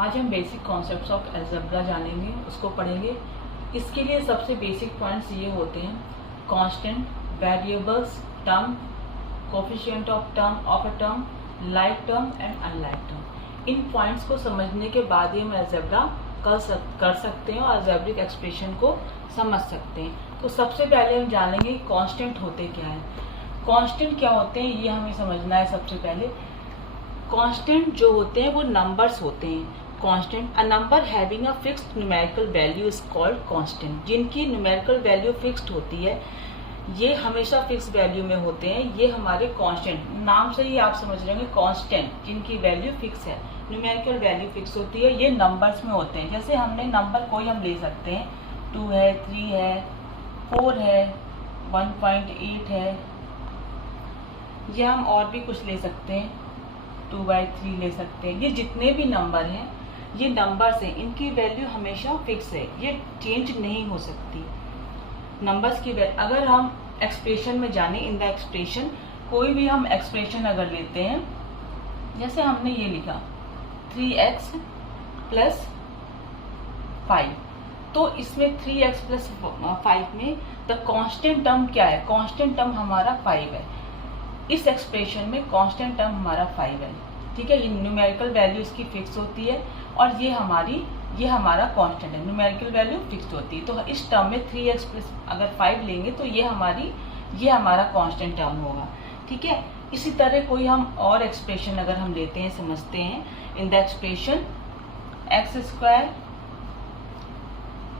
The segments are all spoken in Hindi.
आज हम बेसिक कॉन्सेप्ट्स ऑफ अलजेब्रा जानेंगे, उसको पढ़ेंगे। इसके लिए सबसे बेसिक पॉइंट्स ये होते हैं: constant, variables, term, coefficient of a term, like term and unlike term. In points को समझने के बाद ही हम अलजेब्रा कर सकते हैं और अलजेब्रिक एक्सप्रेशन को समझ सकते हैं। तो सबसे पहले हम जानेंगे कांस्टेंट होते क्या है। कांस्टेंट क्या होते हैं ये हमें समझना है। सबसे पहले कांस्टेंट जो होते हैं वो नंबर्स होते हैं। Constant, a number having a fixed numerical value is called constant. जिनकी न्यूमेरिकल वैल्यू फिक्स्ड होती है, ये हमेशा फिक्स वैल्यू में होते हैं, ये हमारे कांस्टेंट। नाम से ही आप समझ रहे होंगे कांस्टेंट, जिनकी वैल्यू फिक्स है, न्यूमेरिकल वैल्यू फिक्स होती है, ये नंबर्स में होते हैं। जैसे हमने नंबर कोई हम ले सकते हैं, 2 है, 3 है, 4 है, 1.8 है, या हम और भी कुछ ले सकते हैं, 2/3 ले सकते हैं। ये जितने भी नंबर हैं ये नंबर्स हैं, इनकी वैल्यू हमेशा फिक्स है, ये चेंज नहीं हो सकती। नंबर्स की वैल्यू, अगर हम एक्सप्रेशन में जाने, इन द एक्सप्रेशन, कोई भी हम एक्सप्रेशन अगर लेते हैं, जैसे हमने ये लिखा 3x + 5, तो इसमें 3x + 5 में द कांस्टेंट टर्म क्या है? कांस्टेंट टर्म हमारा 5 है। इस एक्सप्रेशन में कांस्टेंट टर्म हमारा 5 है, ठीक है। ये न्यूमेरिकल वैल्यू इसकी फिक्स होती है और ये हमारा कांस्टेंट है, न्यूमेरिकल वैल्यू फिक्स होती है। तो इस टर्म में 3x + अगर 5 लेंगे तो ये हमारा कांस्टेंट टर्म होगा, ठीक है। इसी तरह कोई हम और एक्सप्रेशन अगर हम लेते हैं, समझते हैं, in the expression x²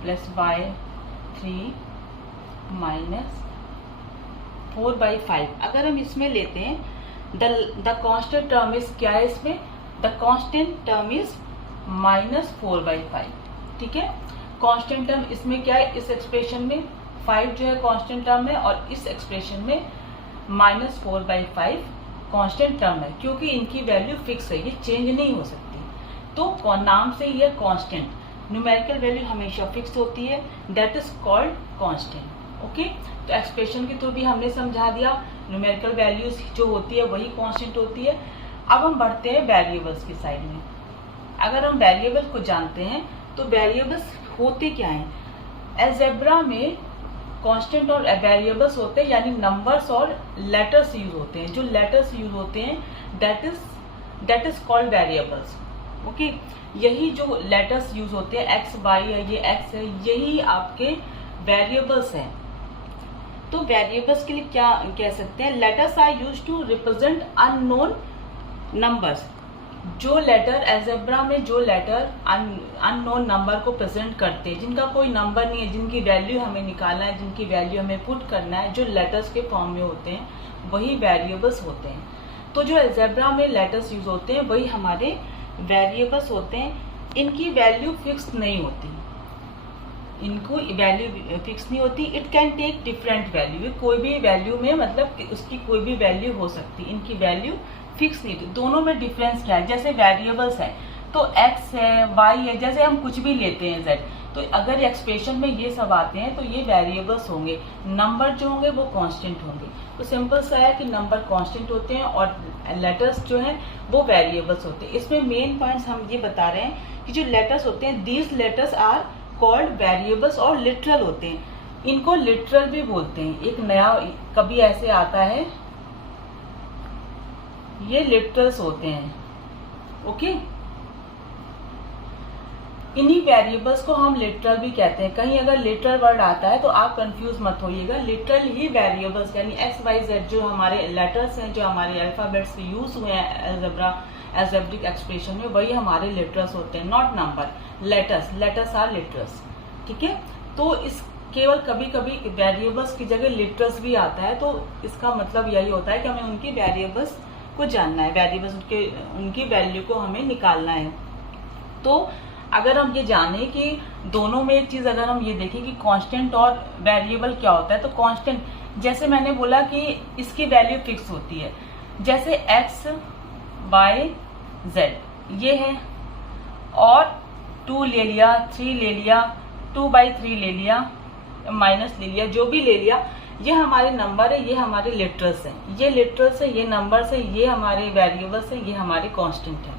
+ y3 - 4/5, अगर हम इसमें लेते हैं, द कांस्टेंट टर्म इज क्या है इसमें? द कांस्टेंट टर्म इज -4/5, ठीक है। कांस्टेंट टर्म इसमें क्या है? इस एक्सप्रेशन में 5 जो है कांस्टेंट टर्म है और इस एक्सप्रेशन में -4/5 कांस्टेंट टर्म है, क्योंकि इनकी वैल्यू फिक्स है, ये चेंज नहीं हो सकती। तो नाम से ही है कांस्टेंट, न्यूमेरिकल वैल्यू हमेशा फिक्स होती है, that is called constant, okay. तो एक्सप्रेशन के थ्रू भी हमने समझा दिया, न्यूमेरिकल वैल्यूज जो होती है वही कांस्टेंट होती है। अब हम बढ़ते हैं वेरिएबल्स की साइड में। अगर हम वेरिएबल्स को जानते हैं तो वेरिएबल्स होते क्या हैं? अलजेब्रा में कांस्टेंट और वेरिएबल्स होते हैं, यानी नंबर्स और लेटर्स यूज होते हैं। जो लेटर्स यूज होते हैं that is called variables, okay. यही जो लेटर्स यूज होते हैं, x, y है, ये x है, यही आपके वेरिएबल्स हैं। तो वेरिएबल्स के लिए क्या कह सकते हैं? Letters are used to represent unknown numbers. जो लेटर अलजेब्रा में जो लेटर अननोन नंबर को प्रेजेंट करते हैं, जिनका कोई नंबर नहीं है, जिनकी वैल्यू हमें निकालना है, जिनकी वैल्यू हमें पुट करना है, जो लेटर्स के फॉर्म में होते हैं, वही वेरिएबल्स होते हैं। तो जो अलजेब्रा में लेटर्स यूज होते हैं वही हमारे वेरिएबल्स होते हैं। इनकी वैल्यू फिक्स नहीं होती, इनको वैल्यू फिक्स नहीं होती। It can take different value, कोई भी वैल्यू में, मतलब उसकी कोई भी वैल्यू हो सकती है, इनकी वैल्यू फिक्स नहीं होती। दोनों में डिफरेंस क्या है? जैसे वेरिएबल्स है तो x है, y है, जैसे हम कुछ भी लेते हैं z, तो अगर एक्सप्रेशन में ये सब आते हैं तो ये वेरिएबल्स होंगे, नंबर जो होंगे वो कांस्टेंट होंगे। तो सिंपल सा है कि नंबर कांस्टेंट होते हैं और लेटर्स जो हैं वो वेरिएबल्स होते हैं। इसमें मेन पॉइंट्स हम ये बता रहे हैं कि जो लेटर्स होते हैं, these letters are called variables और लिटरल होते हैं। इनको लिटरल भी बोलते हैं। एक नया कभी ऐसे आता है, ये लिटरल्स होते हैं, ओके। इन्हीं वेरिएबल्स को हम लिटरल भी कहते हैं। कहीं अगर लिटरल वर्ड आता है तो आप कंफ्यूज मत होइएगा, लिटरल ही वेरिएबल्स, यानी x, y, z जो हमारे लेटर्स हैं, जो हमारे अल्फाबेट्स यूज हुए हैं अलजेब्रिक एक्सप्रेशन में, वही हमारे लिटरल्स होते हैं, not number, letters are literals, ठीक है। तो इस केवल कभी कभी वेरिएबल्स की जगह लिटरल्स भी आता है, तो इसका मतलब यही होता है कि हमें उनकी वेरिएबल्स को जानना है, वेरिएबल्स उनकी वैल्यू को हमें निकालना है। तो अगर हम ये जाने कि दोनों में एक चीज अगर हम ये देखें कि कांस्टेंट और वेरिएबल क्या होता है, तो कांस्टेंट, जैसे मैंने बोला कि इसकी वैल्यू फिक्स होती है, जैसे x, y, z ये है, और 2 ले लिया, 3 ले लिया, 2/3 ले लिया, माइनस ले लिया, जो भी ले लिया, ये हमारे नंबर है, ये हमारे लिटरल्स हैं, ये लिटरल्स है, ये नंबर्स है, ये हमारे वेरिएबल्स है, ये हमारे कांस्टेंट है।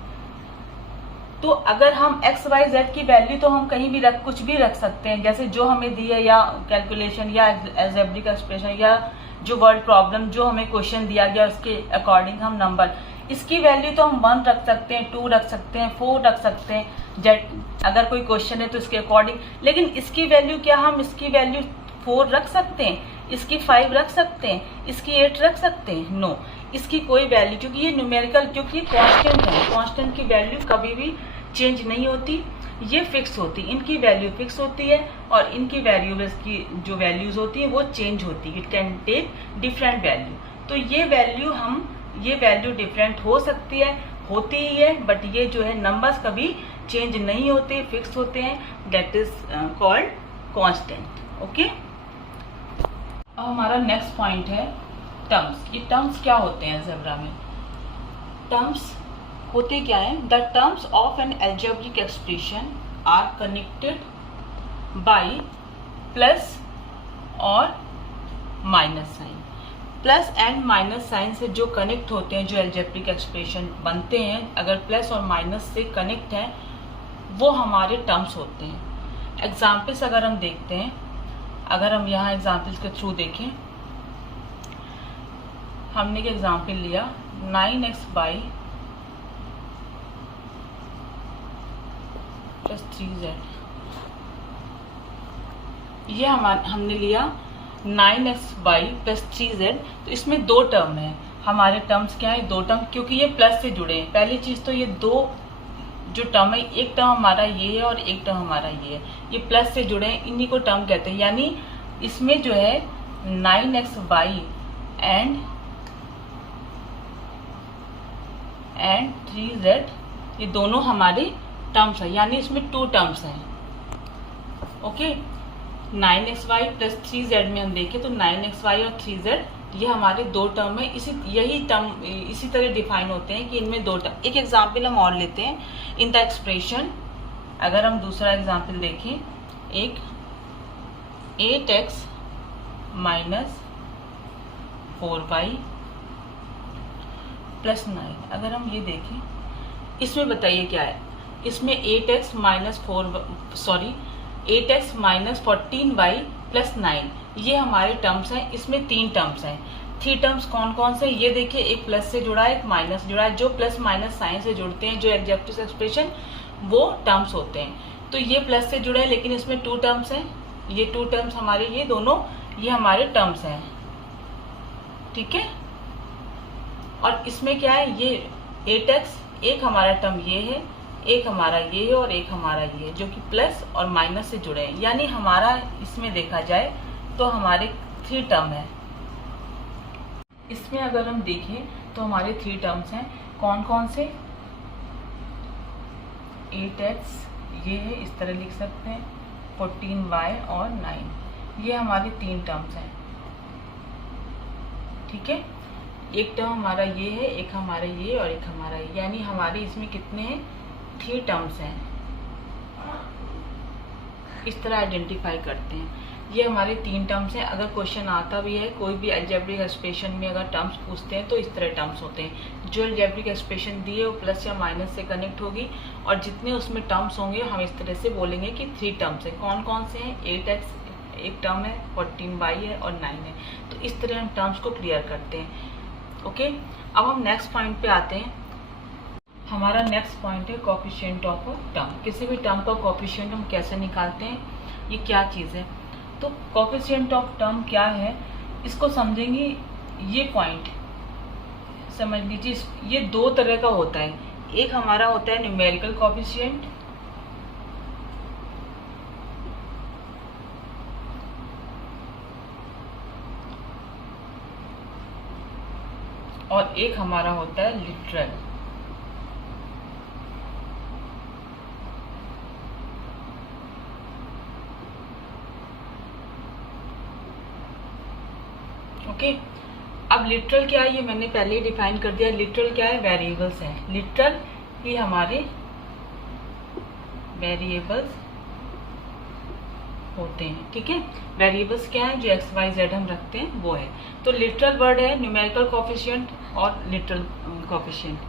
तो अगर हम एक्स वाई जेड की वैल्यू तो हम कहीं भी कुछ भी रख सकते हैं, जैसे जो हमें दी है, या कैलकुलेशन या अलजेब्रिक एक्सप्रेशन या जो वर्ड प्रॉब्लम जो हमें क्वेश्चन दिया गया उसके अकॉर्डिंग हम नंबर, इसकी वैल्यू तो हम 1 रख सकते हैं, 2 रख सकते हैं, 4 रख सकते हैं, जेड अगर कोई क्वेश्चन है तो इसके अकॉर्डिंग। लेकिन इसकी वैल्यू क्या हम इसकी वैल्यू 4 रख सकते हैं, इसकी 5 रख सकते हैं, इसकी 8 रख सकते हैं? नो, इसकी कोई वैल्यू, क्योंकि ये न्यूमेरिकल, क्योंकि ये कांस्टेंट है, कांस्टेंट की वैल्यू कभी भी चेंज नहीं होती, ये फिक्स होती, इनकी वैल्यू फिक्स होती है और इनकी वेरिएबल्स की जो वैल्यूज होती है वो चेंज होती है, it can take different value. तो ये वैल्यू डिफरेंट हो सकती है, होती ही है, बट ये जो है नंबर्स कभी चेंज नहीं होते, फिक्स होते हैं, that is called constant. Okay, अब हमारा नेक्स्ट पॉइंट है टर्म्स। ये टर्म्स क्या होते हैं अलजेब्रा में? टर्म्स होते क्या है? The terms of an algebraic expression are connected by plus और minus sign. Plus and minus sign से जो कनेक्ट होते हैं, जो अलजेब्रिक एक्सप्रेशन बनते हैं, अगर प्लस और माइनस से कनेक्ट हैं, वो हमारे टर्म्स होते हैं। एग्जाम्पल्स अगर हम देखते हैं, अगर हम यहाँ एग्जाम्पल्स के थ्रू देखें, हमने एक एग्जाम्पल लिया 9x बाई प्लस 3z। ये हमने लिया 9x बाई प्लस 3z, तो इसमें 2 टर्म है। हमारे टर्म्स क्या है? 2 टर्म, क्योंकि ये प्लस से जुड़े हैं। पहली चीज तो ये 2 जो टर्म है, एक टर्म हमारा ये है और एक टर्म हमारा ये है, ये प्लस से जुड़े हैं, इन्हीं को टर्म कहते हैं। यानी इसमें जो है 9x बाई एंड 3z, ये दोनों हमारे टर्म्स है, यानी इसमें 2 टर्म्स हैं। ओके, 9xy प्लस 3z में हम देखें तो 9xy और 3z ये हमारे 2 टर्म है। यही टर्म इसी तरह डिफाइन होते हैं कि इनमें 2 टर्म। एक एग्जाम्पल हम और लेते हैं इन द एक्सप्रेशन। अगर हम दूसरा एग्जाम्पल देखें, एक 8x माइनस 4y प्लस 9, अगर हम ये देखें, इसमें बताइए क्या है? इसमें 8x माइनस 14y प्लस 9 ये हमारे टर्म्स हैं। इसमें 3 टर्म्स हैं। 3 टर्म्स कौन कौन से? ये देखिए, एक प्लस से जुड़ा है, एक माइनस जुड़ा है। जो प्लस माइनस साइन से जुड़ते हैं, जो एग्जेक्टिव एक्सप्रेशन, वो टर्म्स होते हैं। तो ये प्लस से जुड़े हैं, लेकिन इसमें 2 टर्म्स हैं। ये 2 टर्म्स हमारे, ये दोनों ये हमारे टर्म्स हैं, ठीक है। और इसमें क्या है? ये 8x, एक हमारा टर्म ये है, एक हमारा ये है और एक हमारा ये है, जो कि प्लस और माइनस से जुड़े हैं। यानी हमारा इसमें देखा जाए तो हमारे 3 टर्म है। इसमें अगर हम देखें तो हमारे 3 टर्म्स हैं। कौन कौन से? 8x ये है, इस तरह लिख सकते हैं, 14y और 9, ये हमारे 3 टर्म्स हैं, ठीक है। एक टर्म हमारा ये है, एक हमारा ये और एक हमारा ये, यानी हमारे इसमें कितने हैं? 3 टर्म्स हैं। इस तरह आइडेंटिफाई करते हैं। ये हमारे 3 टर्म्स हैं। अगर क्वेश्चन आता भी है, कोई भी अलजेब्रिक एक्सप्रेशन में अगर टर्म्स पूछते हैं तो इस तरह टर्म्स होते हैं। जो अलजेब्रिक एक्सप्रेशन दी है वो प्लस या माइनस से कनेक्ट होगी, और जितने उसमें टर्म्स होंगे हम इस तरह से बोलेंगे कि 3 टर्म्स हैं। कौन कौन से हैं? 8x एक टर्म है, 14y है और 9 है। तो इस तरह हम टर्म्स को क्लियर करते हैं। ओके, अब हम नेक्स्ट पॉइंट पे आते हैं। हमारा नेक्स्ट पॉइंट है कोएफिशिएंट ऑफ अ टर्म। किसी भी टर्म का कोएफिशिएंट हम कैसे निकालते हैं, ये क्या चीज़ है? तो कोएफिशिएंट ऑफ टर्म क्या है, इसको समझेंगे। ये पॉइंट समझ लीजिए, ये 2 तरह का होता है। एक हमारा होता है न्यूमेरिकल कोएफिशिएंट, और एक हमारा होता है लिटरल। ओके, अब लिटरल क्या है ये मैंने पहले ही डिफाइन कर दिया। लिटरल क्या है? वेरिएबल्स हैं। लिटरल ही हमारे वेरिएबल्स होते हैं, ठीक है। वेरिएबल्स क्या है? जो एक्स वाई जेड हम रखते हैं वो है। तो लिटरल वर्ड है न्यूमेरिकल कोएफिशिएंट और लिटरल कोएफिशिएंट।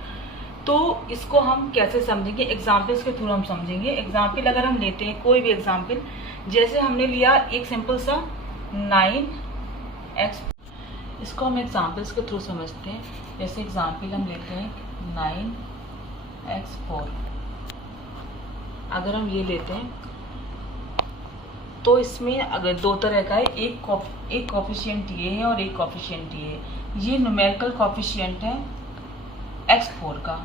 तो इसको हम कैसे समझेंगे, एग्जाम्पल्स के थ्रू हम समझेंगे। एग्जाम्पल अगर हम लेते हैं कोई भी एग्जाम्पल, जैसे हमने लिया एक सिंपल सा 9x, इसको हम एग्जाम्पल्स के थ्रू समझते हैं। जैसे एग्जाम्पल हम लेते हैं 9x4, अगर हम ये लेते हैं तो इसमें अगर दो तरह का है, एक कॉफिशिएंट ये है और एक कॉफिशिएंट ये है। ये न्यूमेरिकल कॉफिशिएंट है x4 का,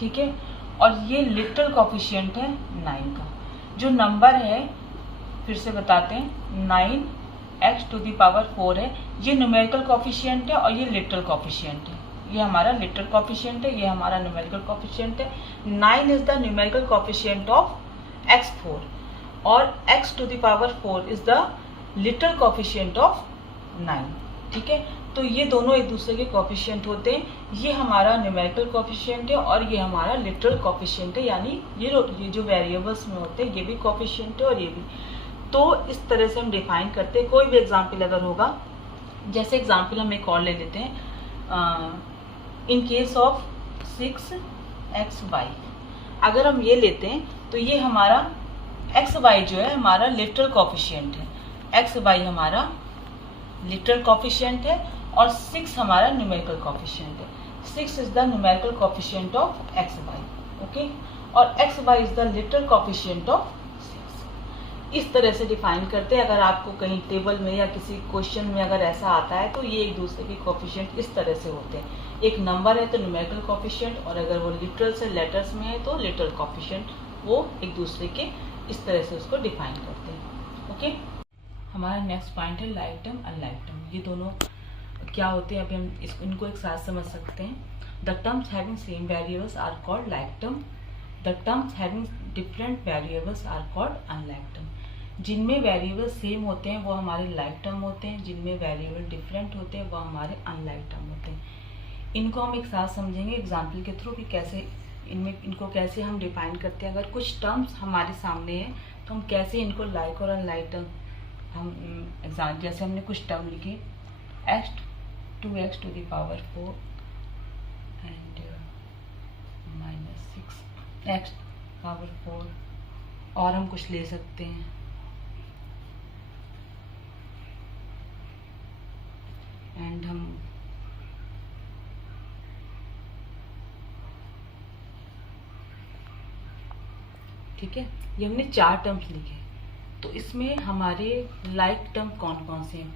ठीक है, और ये लिटरल कॉफिशिएंट है 9 का। जो नंबर है फिर से बताते हैं, 9x⁴ है, ये न्यूमेरिकल कॉफिशिएंट है और ये लिटरल कॉफिशिएंट है। ये हमारा लिटरल कॉफिशिएंट है, ये हमारा न्यूमेरिकल कॉफिशिएंट है। 9 is the numerical coefficient of x4 और x⁴ is the literal coefficient of 9, ठीक है। तो ये दोनों एक दूसरे के कॉफिशिएंट होते हैं। ये हमारा न्यूमेरिकल कॉफिशिएंट है और ये हमारा लिटरल कॉफिशिएंट है, यानी ये जो वेरिएबल्स में होते हैं ये भी कॉफिशिएंट है और ये भी। तो इस तरह से हम डिफाइन करते हैं। कोई भी एग्जाम्पल अगर होगा, जैसे एग्जाम्पल हम एक और ले लेते हैं, इन केस ऑफ 6xy, अगर हम ये लेते हैं तो ये हमारा xy जो है हमारा लिटरल कॉफिशिएंट है, xy हमारा लिटरल कॉफिशिएंट है और 6 हमारा न्यूमेरिकल कॉफिशिएंट है। 6 is the numerical coefficient of xy, okay, और xy is the literal coefficient of 6। इस तरह से डिफाइन करते हैं। अगर आपको कहीं टेबल में या किसी क्वेश्चन में अगर ऐसा आता है तो ये एक दूसरे के कॉफिशिएंट इस तरह से होते हैं। एक नंबर है तो न्यूमेरिकल कॉफिशिएंट, और अगर वो लिटरल से लेटर्स में है तो लिटरल कॉफिशिएंट, वो एक दूसरे के इस तरह से उसको डिफाइन करते हैं, ओके। हमारा नेक्स्ट पॉइंट है लाइक टर्म अनलाइक टर्म। ये दोनों क्या होते हैं, अभी हम इनको एक साथ समझ सकते हैं। The terms having same variables are called like term, the terms having different variables are called unlike term. जिनमें वेरिएबल सेम होते हैं वो हमारे लाइक टर्म होते हैं, जिनमें वेरिएबल डिफरेंट होते हैं वो हमारे अनलाइक टर्म होते हैं। इनको हम एक साथ समझेंगे एग्जाम्पल के थ्रू कि कैसे इनको कैसे हम डिफाइन करते हैं। अगर कुछ टर्म्स हमारे सामने है तो हम कैसे इनको लाइक और अनलाइक टर्म हम एग्जाम, जैसे हमने कुछ टर्म लिखी x2x⁴ एंड -6x⁴, और हम कुछ ले सकते हैं एंड हम ठीक है, ये हमने 4 टर्म्स लिखे। तो इसमें हमारे लाइक टर्म कौन कौन से हैं?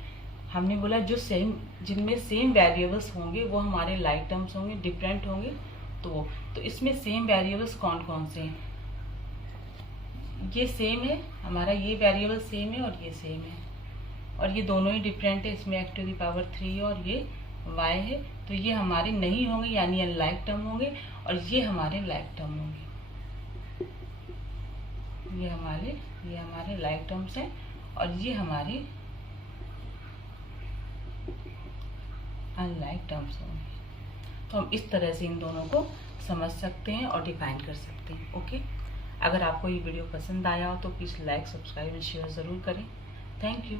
हमने बोला जो सेम, जिनमें सेम वेरिएबल्स होंगे वो हमारे लाइक टर्म्स होंगे, डिफरेंट होंगे तो इसमें सेम वेरिएबल्स कौन कौन से हैं? ये सेम है, हमारा ये वेरिएबल सेम है और ये सेम है, और ये दोनों ही डिफरेंट है। इसमें x⁴ और ये y है, तो ये हमारे नहीं होंगे यानी अनलाइक टर्म होंगे, और ये हमारे लाइक टर्म होंगे। ये हमारे लाइक टर्म्स हैं और ये हमारे अनलाइक टर्म्स होंगे। तो हम इस तरह से इन दोनों को समझ सकते हैं और डिफाइन कर सकते हैं, ओके। अगर आपको ये वीडियो पसंद आया हो तो please like, subscribe and share ज़रूर करें। Thank you.